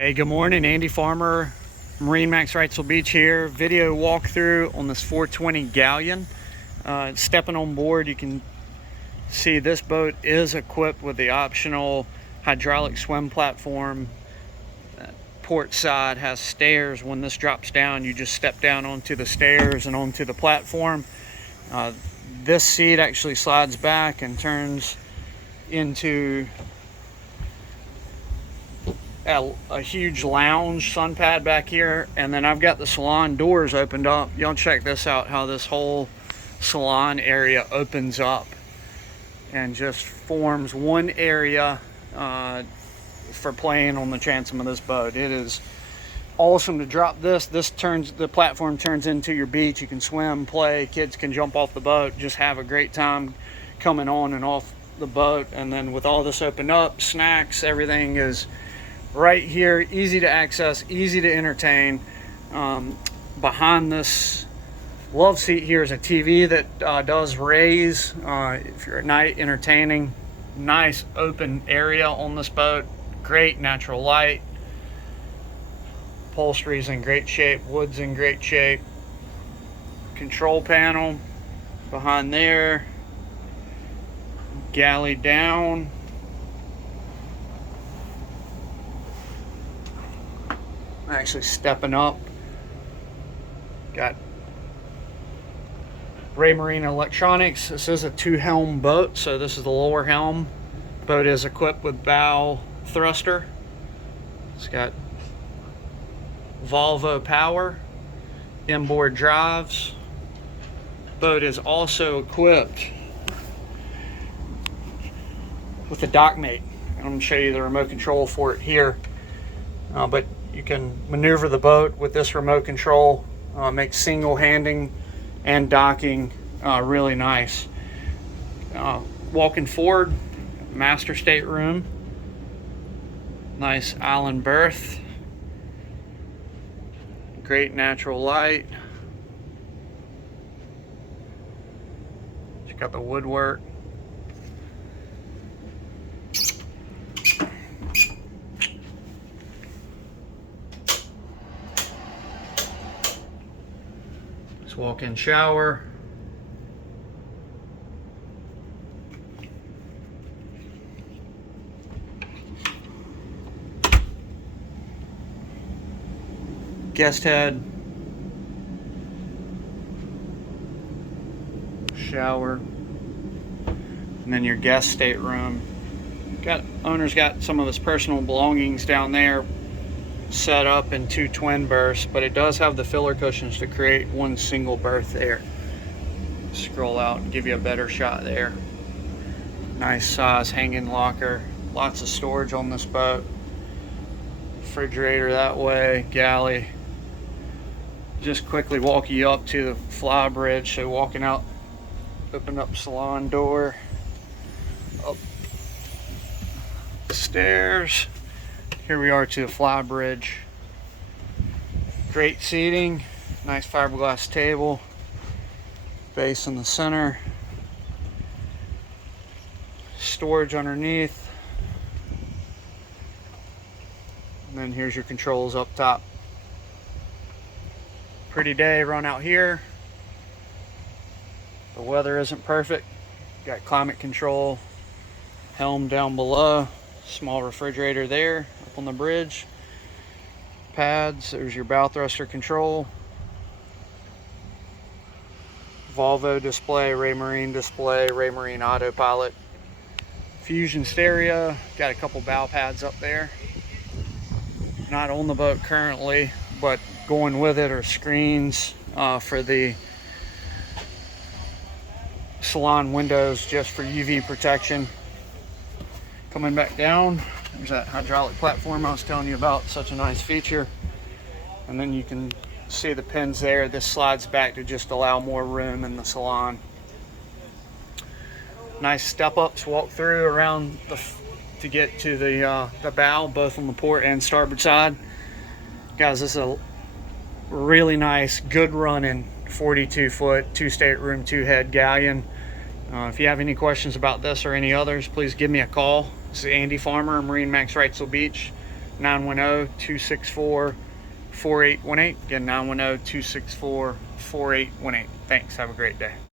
Hey, good morning. Andy Farmer, MarineMax Wrightsville Beach here. Video walkthrough on this 420 Galeon. Stepping on board, you can see this boat is equipped with the optional hydraulic swim platform. Port side has stairs. When this drops down, you just step down onto the stairs and onto the platform. This seat actually slides back and turns into a huge lounge sun pad back here, and then I've got the salon doors opened up. Y'all check this out, how this whole salon area opens up and just forms one area for playing on the transom of this boat. It is awesome to drop this. The platform turns into your beach. You can swim, play, kids can jump off the boat, just have a great time coming on and off the boat. And then with all this opened up, snacks, everything is right here, easy to access, easy to entertain. Behind this love seat here is a TV that does raise if you're at night entertaining. Nice open area on this boat, great natural light. Upholstery's in great shape, wood's in great shape. Control panel behind there, galley down. Actually stepping up, got Raymarine electronics. This is a 2-helm boat, so this is the lower helm. Boat is equipped with bow thruster. It's got Volvo power, inboard drives. Boat is also equipped with a dock mate. I'm going to show you the remote control for it here, but you can maneuver the boat with this remote control, make single handing and docking really nice. Walking forward, master stateroom, nice island berth, great natural light. Check out the woodwork. Walk-in shower. Guest head. Shower. And then your guest stateroom. Owner's got some of his personal belongings down there set up in 2 twin berths, but it does have the filler cushions to create one single berth there. Scroll out and give you a better shot there. Nice size hanging locker, lots of storage on this boat. Refrigerator that way, galley. Just quickly walk you up to the Flybridge. So walking out, open up salon door, up the stairs. Here we are to the Flybridge. Great seating, nice fiberglass table, base in the center, storage underneath, and then here's your controls up top. Pretty day run out here. The weather isn't perfect. Got climate control, helm down below, small refrigerator there up on the bridge, pads. There's your bow thruster control, Volvo display, Raymarine display, Raymarine autopilot, Fusion stereo. Got a couple bow pads up there. Not on the boat currently, but going with it are screens for the salon windows, just for UV protection. Coming back down, there's that hydraulic platform I was telling you about, such a nice feature. And then you can see the pins there. This slides back to just allow more room in the salon. Nice step ups, walk through around to get to the bow, both on the port and starboard side. Guys, this is a really nice, good running 42-foot, 2-stateroom, 2-head Galeon. If you have any questions about this or any others, please give me a call. This is Andy Farmer, MarineMax Wrightsville Beach. 910-264-4818. Again, 910-264-4818. Thanks. Have a great day.